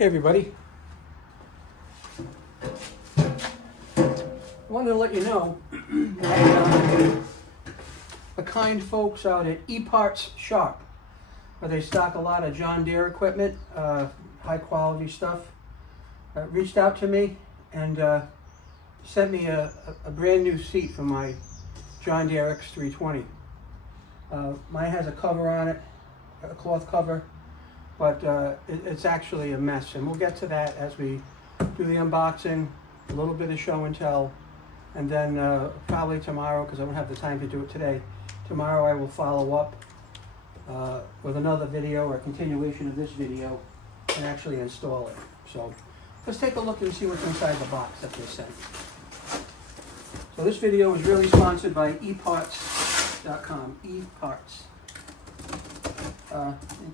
Hey everybody, I wanted to let you know that the kind folks out at eParts.shop, where they stock a lot of John Deere equipment, high quality stuff, reached out to me and sent me a brand new seat for my John Deere X300. Mine has a cover on it, a cloth cover, but it's actually a mess, and we'll get to that as we do the unboxing, a little bit of show and tell, and then probably tomorrow, because I don't have the time to do it today, tomorrow I will follow up with another video or a continuation of this video and actually install it. So let's take a look and see what's inside the box that they sent. So this video is really sponsored by eParts.com, eParts.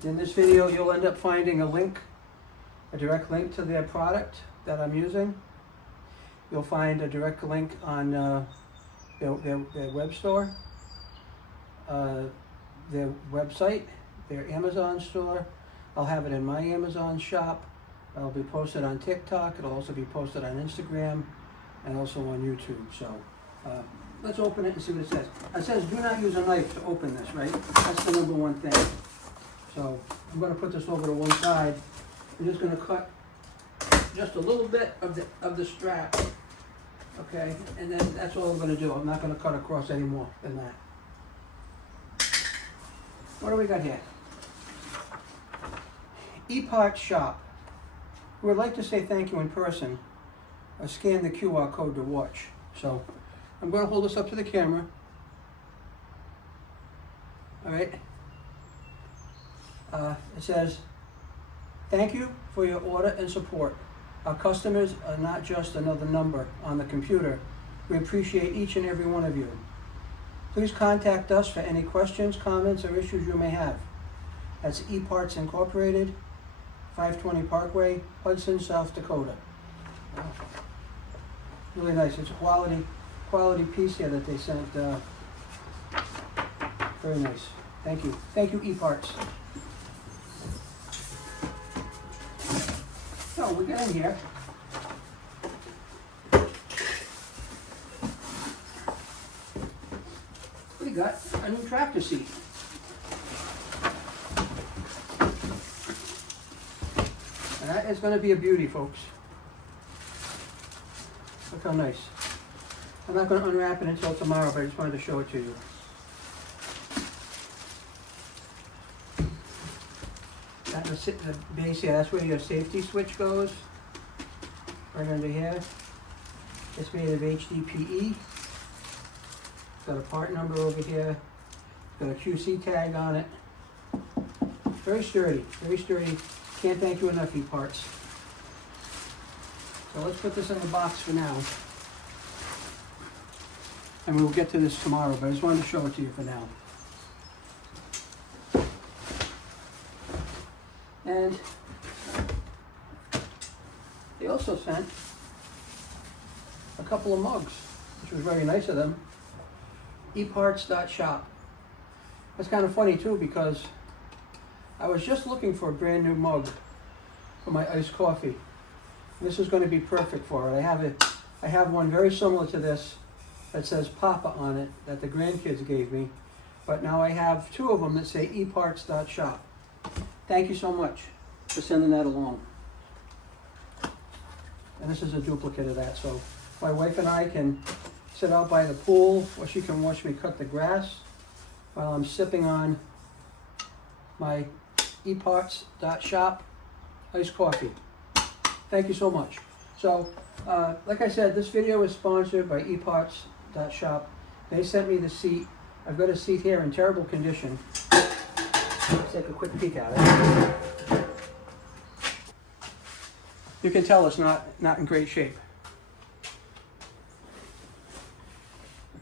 In this video you'll end up finding a link, a direct link to their product that I'm using. You'll find a direct link on their web store, their website, their Amazon store. I'll have it in my Amazon shop. It'll be posted on TikTok. It'll also be posted on Instagram and also on YouTube. So let's open it and see what it says. It says do not use a knife to open this, right? That's the number one thing. So I'm going to put this over to one side. I'm just going to cut just a little bit of the strap, okay? And then that's all I'm going to do. I'm not going to cut across any more than that. What do we got here? eParts.shop. We would like to say thank you in person. Scan the QR code to watch. So I'm going to hold this up to the camera. All right. It says, thank you for your order and support. Our customers are not just another number on the computer. We appreciate each and every one of you. Please contact us for any questions, comments, or issues you may have. That's eParts Incorporated, 520 Parkway, Hudson, South Dakota. Really nice. It's a quality piece here that they sent. Very nice. Thank you. Thank you, eParts. So we get in here. We got a new tractor seat. And that is going to be a beauty, folks. Look how nice. I'm not going to unwrap it until tomorrow, but I just wanted to show it to you. The base here, that's where your safety switch goes. Right under here. It's made of HDPE. It's got a part number over here. It's got a QC tag on it. Very sturdy, very sturdy. Can't thank you enough, eParts. So let's put this in the box for now. And we'll get to this tomorrow, but I just wanted to show it to you for now. And they also sent a couple of mugs, which was very nice of them. eParts.shop. That's kind of funny too, because I was just looking for a brand new mug for my iced coffee. This is going to be perfect for it. I have one very similar to this that says Papa on it that the grandkids gave me, but now I have two of them that say eParts.shop. Thank you so much for sending that along. And this is a duplicate of that, so my wife and I can sit out by the pool, or she can watch me cut the grass while I'm sipping on my eParts.shop iced coffee. Thank you so much. So, like I said, this video is sponsored by eParts.shop. They sent me the seat. I've got a seat here in terrible condition. Let's take a quick peek at it. You can tell it's not in great shape.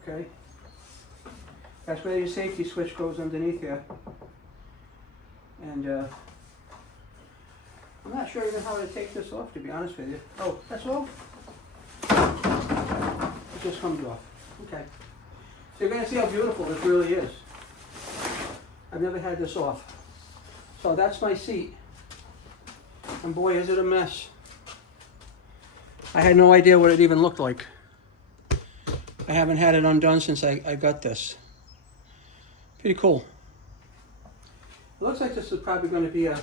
Okay. That's where your safety switch goes underneath here. And I'm not sure even how to take this off, to be honest with you. Oh, that's off? It just comes off. Okay. So you're going to see how beautiful this really is. I've never had this off. So that's my seat. And boy, is it a mess. I had no idea what it even looked like. I haven't had it undone since I got this. Pretty cool. It looks like this is probably going to be a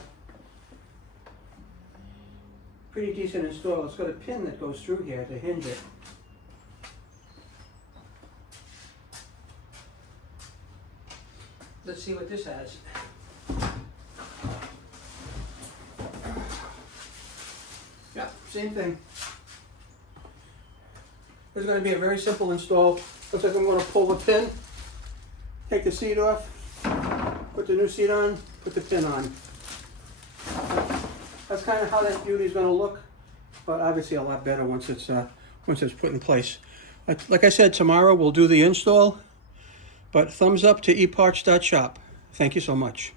pretty decent install. It's got a pin that goes through here to hinge it. Let's see what this has. Yeah, same thing. This is going to be a very simple install. Looks like I'm going to pull the pin, take the seat off, put the new seat on, put the pin on. That's kind of how that beauty is going to look, but obviously a lot better once it's put in place. Like I said, tomorrow we'll do the install, but thumbs up to eParts.shop. Thank you so much.